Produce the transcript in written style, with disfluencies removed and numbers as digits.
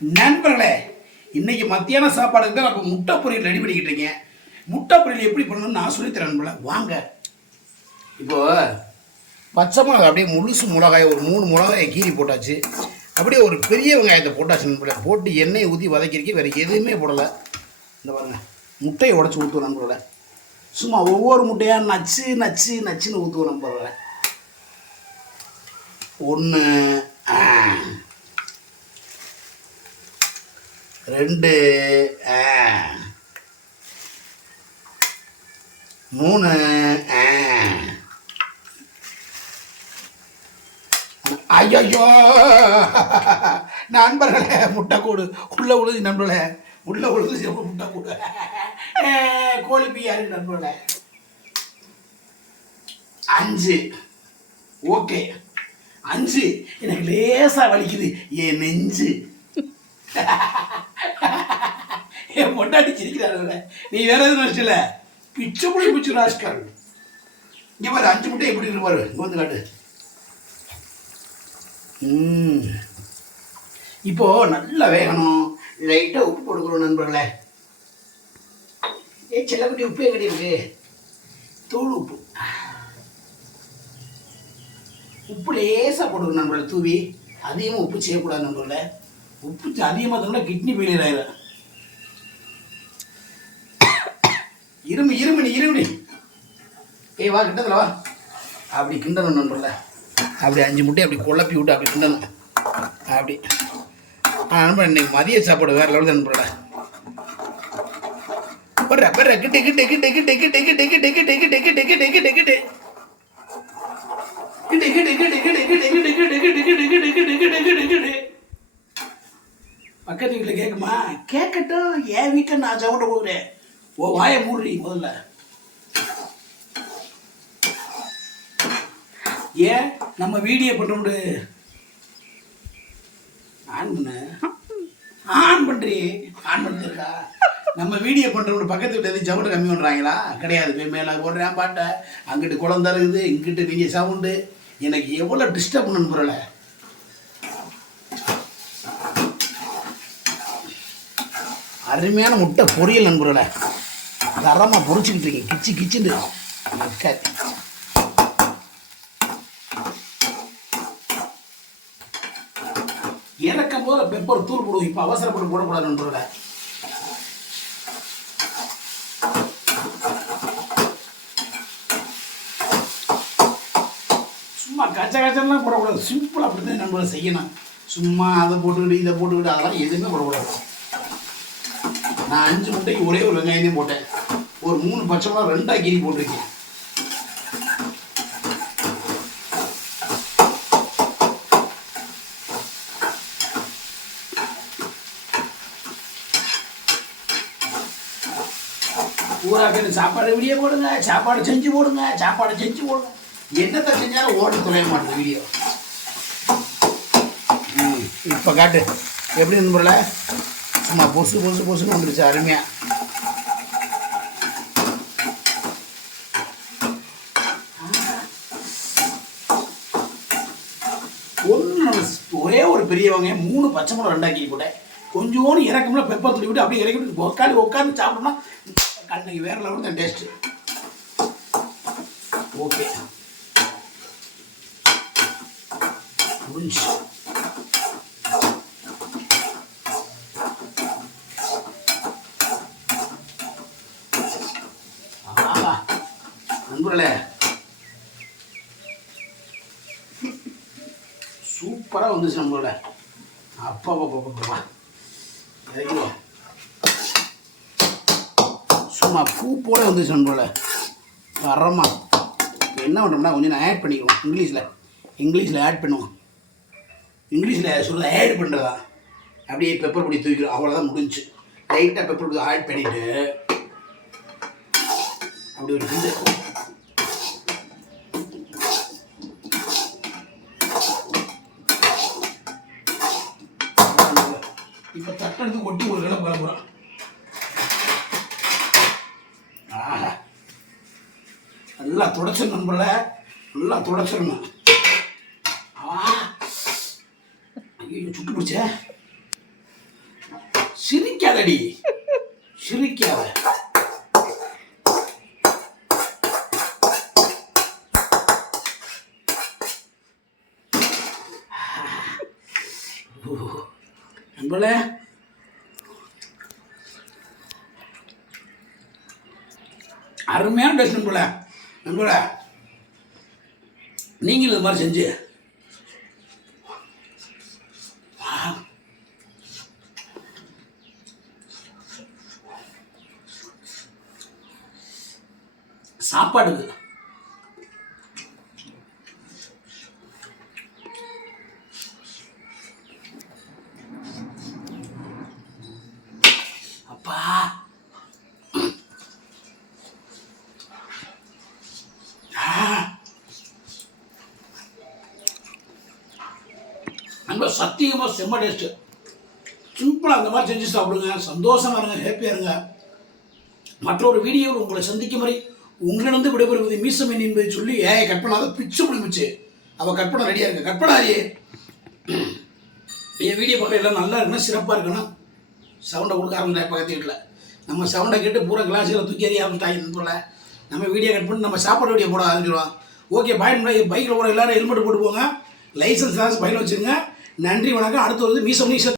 நண்பர்களே, இன்னைக்கு மத்தியான சாப்பாடுக்கு தான் நம்ம முட்டை பொரியல் ரெடி பண்ணிக்கிட்டு இருக்கேன். முட்டை பொரியல் எப்படி பண்ணணும்னு நான் சொல்லித்தரேன் நண்பர்களே, வாங்க. இப்போ பச்சை மிளகாய் அப்படியே முழுசு மிளகாய் ஒரு 3 மிளகாயை கீறி போட்டாச்சு. அப்படியே ஒரு பெரிய வெங்காயத்தை போட்டாச்சு நண்பர்களே. போட்டு எண்ணெயை ஊற்றி வதக்கிருக்கு, வேறு எதுவுமே போடலை. இந்த பாருங்க, முட்டையை உடச்சி ஊற்றுவோம் நண்பர்களே. சும்மா ஒவ்வொரு முட்டையாக நச்சு நச்சு நச்சுன்னு ஊற்றுவோம் நண்பர்களே. 1 2 3 ஐயோ நண்பர்களே, முட்டை கூடு உள்ள உழுது நண்பர்களே, உள்ள உழுது முட்டை கூடு கோழி பியாரு நண்பர்களே. 5 ஓகே. 5 எனக்கு லேசா வலிக்குது என் நெஞ்சு. என் பொண்டாட்டி சிரிக்கிறாரு. நீ வேற எதுவும் நினைச்சல, பிச்சை புள்ளி பிச்சு ராஸ்கர். இங்கே பாரு 5 முட்டை எப்படி இருக்கு பாரு, இங்கே வந்து காட்டு. இப்போ நல்லா வேகணும். லைட்டாக உப்பு போட்டுக்கிறோம் நண்பர்களே. செல்லக்குட்டி உப்பு எங்கடி இருக்கு? தூள் உப்பு. உப்பு லேசாக போட்டுக்கணும் நண்பர்களே, தூவி. அதிகமாக உப்பு செய்யக்கூடாது நண்பர்களே. உப்பு அதிகமாக தந்தா கிட்னி ஃபெயிலியர் ஆயிடும். இருமணி ஏய் வா, கிட்டத்தில் வா. அப்படி கிண்டணும் நண்பர்களே. அப்படி 5 முட்டையை அப்படி குழப்பி விட்டு அப்படி கிண்டணும். அப்படி நண்பர் இன்னைக்கு மதிய சாப்பாடு வேறு லெவலில் நண்பர்களே. ஒரு கிட்டு கிட்டு கிட்டு கிட்டு கிட்டு கிட்டு கிட்டு கிட்டு கிட்டு கிட்டு கிட்டு கிட்டு கிட்டு பக்கத்து வீட்டில் கேட்குமா? கேட்கட்டும், என் வீட்டில் நான் சவுண்ட போகிறேன். ஓ வாயை மூடுறீ முதல்ல. ஏன் நம்ம வீடியோ பண்ணுறது ஆன் பண்ணிருக்கா? நம்ம வீடியோ பண்ணுறவங்க பக்கத்து வீட்டு எதுவும் சவுண்டு கம்மி பண்ணுறாங்களா? கிடையாது. மேலே போடுறேன் பாட்டை, அங்கிட்டு குழந்தை இருக்குது, இங்கிட்டு நீங்கள் சவுண்டு. எனக்கு எவ்வளோ டிஸ்டர்ப் பண்ணணும் பொருளை. அருமையான முட்டை பொரியல் நண்பர்களே. தரமாக பொரிச்சுக்கிட்டு இருக்கீங்க, கிச்சு கிச்சுன்னு. இறக்கும் போது பெப்பர் தூள் போடுவோம். இப்போ அவசரப்பட்டு போடக்கூடாது நண்பர்களே. சும்மா கச்செல்லாம் போடக்கூடாது. சிம்பிள் அப்படித்தான் நண்பர்களை செய்யணும். சும்மா அதை போட்டுக்கிட்டு இதை போட்டுக்கிட்டு அதெல்லாம் எதுவுமே போடக்கூடாது. நான் 5 முட்டைக்கு ஒரே ஒரு வெங்காயத்தையும் போட்டேன். ஒரு 3 பச்சை மிளகா 2 கீரி போட்டிருக்கேன். பூரா பேர் சாப்பாடு வீடியோ போடுங்க, சாப்பாடு செஞ்சு போடுங்க, சாப்பாடு செஞ்சு போடுங்க. என்னத்தை செஞ்சாலும் ஓட்டு தொலைய மாட்டேன் வீடியோ. இப்போ காட்டு எப்படி நண்பர்களே. சும்மா பொசுன்னு வந்துடுச்சு அருமையாக. ஒரே ஒரு பெரிய வெங்காயம் 3 பச்சை மிளகா 2 கீரி போட்டேன். கொஞ்சோண்டு இறக்கம்ல பெப்பர் தூளி விட்டு அப்படியே இறக்கி விட்டு உட்காந்து சாப்பிட்டோம்னா கண்ணுக்கு வேற லெவல் தான் டேஸ்ட். ஓகே முடிஞ்சு. நண்பர்களே, சூப்பராக வந்துச்சு நண்பர்களே. அப்பா இறக்கிடுவோம். சும்மா பூ போல வந்துச்சு நண்பர்களே, தரமாக. இப்போ என்ன பண்ணுறோம்னா கொஞ்சம் நான் ஆட் பண்ணிக்குவோம். இங்கிலீஷில் ஆட் பண்ணுவோம். இங்கிலீஷில் சொல்ல ஆட் பண்ணுறதா. அப்படியே பெப்பர் பொடி தூக்கிடும், அவ்வளோதான் முடிஞ்சு. லைட்டாக பெப்பர் பொடி ஆட் பண்ணிவிட்டு அப்படி ஒரு கிண்டு. இப்போ தட்டெடுத்து கொட்டி ஒரு கிளம்புறோம். நல்லா துடைச்சிடணும் நண்பர்களே, நல்லா துடைச்சிடணும். ஐயோ சுட்டு போச்சே. சிரிக்காதடி, சிரிக்காத. நண்பர்களே, அருமையான டேஸ்ட் நண்பர்களே. நண்பர்களே, நீங்களும் இது மாதிரி செஞ்சு சாப்பாடுக்கு அப்பா நம்ம சத்தியமாக செம்ம டேஸ்ட்டு. சிம்பிளாக அந்த மாதிரி செஞ்சு சாப்பிடுங்க. சந்தோஷமா இருங்க, ஹாப்பியாக இருங்க. மற்றொரு வீடியோவில் உங்களை சந்திக்கும் வரை உங்களிடம் விடைபெறுவது மீசமேன் என்பதை சொல்லி ஏன் கற்பனை பிச்சு பிடிமிச்சு அவள் கற்பனை ரெடியாக இருக்கு. கற்பனாரியே, என் வீடியோ பார்க்குற எல்லாம் நல்லா இருக்குன்னா சிறப்பாக இருக்கணும். சவுண்டை கொடுக்க ஆரம்பிச்சா பக்கத்து வீட்டில் நம்ம சவுண்டை கேட்டு பூரா கிளாஸில் தூக்கி எறிய ஆரம்பிச்சிட்டாங்க போல. நம்ம வீடியோ கட் பண்ணி நம்ம சாப்பாடு வீடியோ போட ஆரம்பிச்சிடுவோம். ஓகே, பைக்கில் போகிற எல்லாரும் ஹெல்மெட் போட்டு போங்க. லைசன்ஸ் பைக்கில் வச்சுருங்க. நன்றி, வணக்கம். அடுத்து வருது மீசம்.